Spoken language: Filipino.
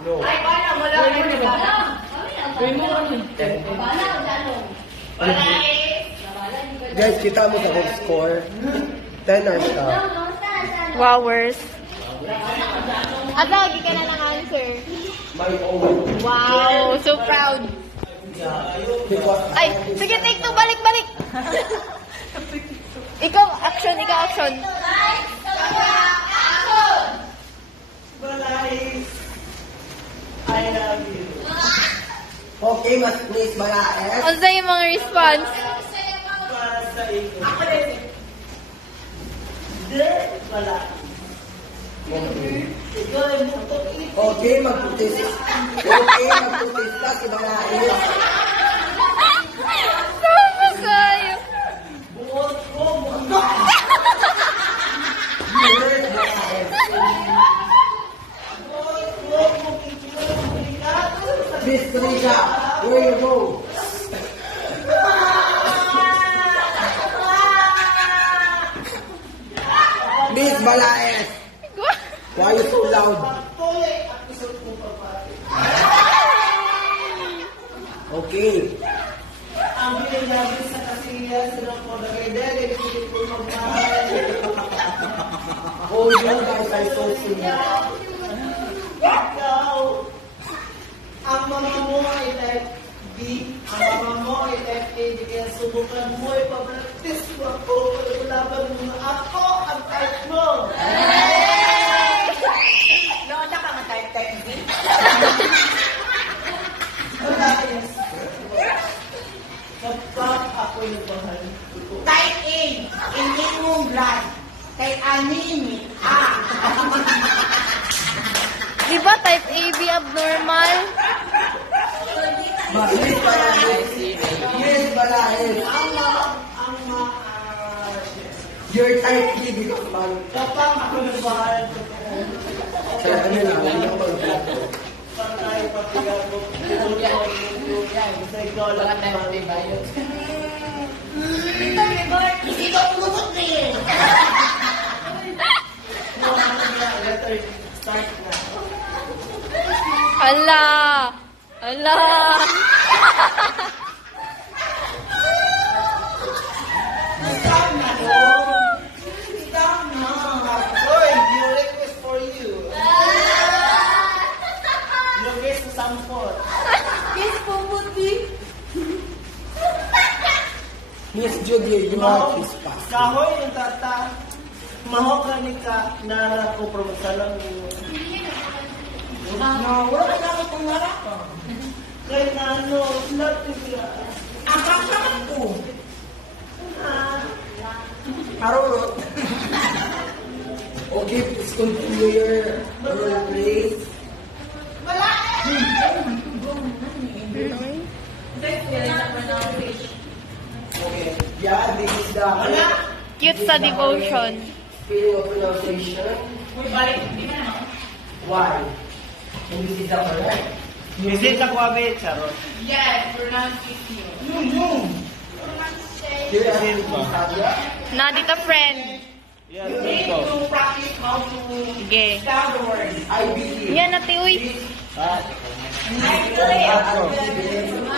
No. Ay, paano? Wala ka na bala. Uy mo kami. Bala o dalong? Wala eh. Guys, kita mo sa whole score. 10 or stuff. Wowers. Ate, lagi ka na ng answer. My own. Wow, so proud. Because Ay, sige, take two, balik. Ikaw action. I love you. okay, mas Miss Balaes. Ano yung mga response? Para sa iyo. Ako din. Girl, wala. Ikaw ay buktok ito. Okay, magputis. Okay, magputis ka si Balaes. Sama kayo. Buot ko, buktok. Yes, Balaes. Buot ko, buktok. Miss Trisha, where you go? Miss Balaes, why you so loud? Patuloy ang isot mo papati. Okay. Ang binigyan sa kasiya sa ng Podagay, hindi ko magmahal. Oh, you guys are so sweet. Ikaw, ang mama mo ay type B, ang mama mo ay type A, di kaya subukan mo ay papractice mo ako, pag-ulaban mo na ako ang type mo. Lola ka nga type B. Malayas. Kapag ako'y nagmahal. Type A. Hindi mong blood. Kay anime. Di ba type AB abnormal? Miss Balaes. Miss Balaes. Ang Your type B because man. kapag ako nagmahal, Kaya ano lang, hindi ako mag-vlog. patay, patigago, sa ikaw lang naman. Hindi ko umutot na yun. Start na. Ala. Stop na, no? Stop na. Oy, your request for you. Your request to Sampot. Kiss po, puti. Miss Judy, you are his pass. Kahoy yung tata. Mahoka ni ka nara ko promosalang mo. Wala na ako kung wala ko. Kaya na ano, love you sila. Ang kakakot ko. Arurot. Okay, please continue your role play. Wala Okay. Yeah, this is the Cute sa devotion. feeling of pronunciation. Why? And this is the correct. Is it sa kwabe, Charot? Yes, pronunciation. Here is Sadia. Na, dito friend. Yeah, You need to practice how to Sige. spell the word. IBT. Yan, ate, uy. Ah, Actually, IBT.